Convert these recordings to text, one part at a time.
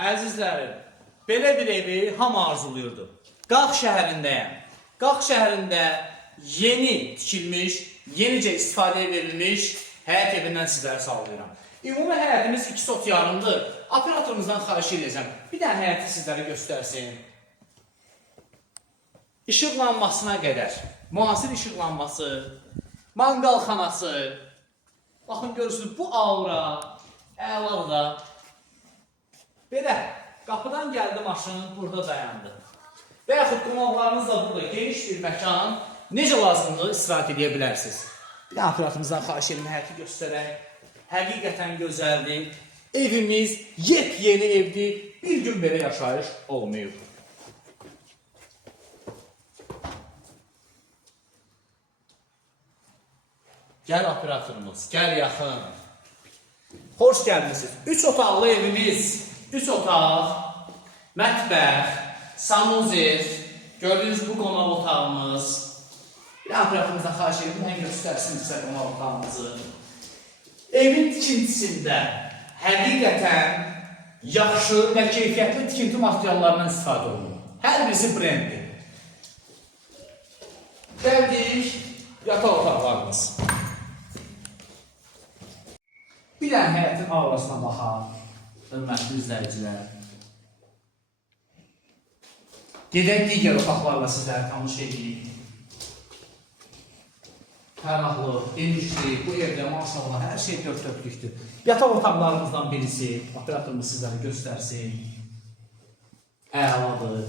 Əzizlərim, belə bir evi hamı arzuluyurdu. Qax şəhərindəyəm. Qax şəhərində yeni tikilmiş, yenicə istifadəyə verilmiş həyət evindən sizlərə sağlayıram. Ümumi həyətimiz 2 sot yarımdır. Operatorumuzdan xahiş edəcəm. Bir dənə həyəti sizlərə göstərsin. İşıqlanmasına qədər, müasir işıqlanması, manqalxanası. Baxın görürsünüz, bu aura, əladır. Belə, qapıdan gəldi maşın, burada dayandı. Və yaxud qonaqlarınız da burada geniş bir məkan, necə lazımdır istirahət edə bilərsiniz. Bir də operatorumuzdan xahiş edim, həyəti göstərək. Həqiqətən gözəldir. Evimiz yepyeni evdir. Bir gün belə yaşayış olmayıb. Gəl operatorumuz, gəl yaxın. Xoş gəlmişsiniz. 3 otaqlı evimiz, 3 otaq, mətbəx, sanuzel, gördüyünüz bu qonaq otağımız. Bir operatorumuzdan xahiş edim, mən göstərsin sizə qonaq otağımızı. Evin tikintisində həqiqətən yaxşı və keyfiyyətli tikinti materiallarından istifadə olunur. Hər birisi brenddir. Gəldik, yataq otaqlarımız. Bir dənə həyətin aurasına baxaq, hörmətli izləyicilər. Gedək digər otaqlarla sizləri tanış edeyim. Fəraqlı, genişli, bu evdə maşallah hər şey dörd dörtlükdür. Yataq otaqlarımızdan birisi, operatorumuz sizlərə göstərsin. Əladır.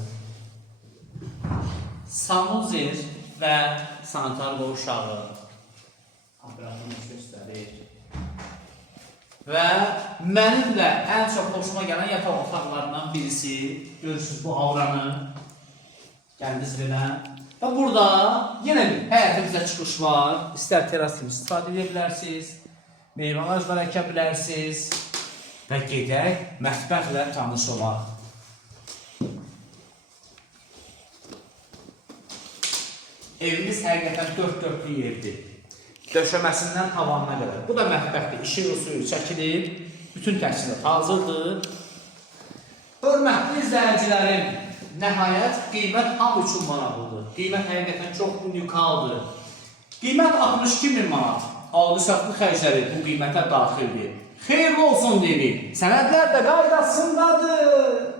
Sanuzel və sanitar qovşağı. Operatorumuz göstərir. Və mənim də ən çox hoşuma gələn yataq otaqlarından birisi, görürsünüz bu avranı, gəldiniz belə. Və burada yenə bir həyətimizdə çıxış var. İstər teras kimi istifadə edə bilərsiniz, meyvə ağacları əkə bilərsiniz və gedək mətbəxlə tanış olaq. Evimiz həqiqətən dörd dörtlük evdir. Döşəməsindən tavanına qədər. Bu da mətbəxdir. İşıq suyu çəkilir. Bütün təchizat hazırdır. Hörmətli izləyicilərim, nəhayət qiymət hamı üçün maraqlıdır. Qiymət həqiqətən çox unikaldır. Qiymət 62.000 manat. Aldı-satdı xərcləri bu qiymətə daxildir. Xeyirli olsun dedik. Sənədlər də qaydasındadır.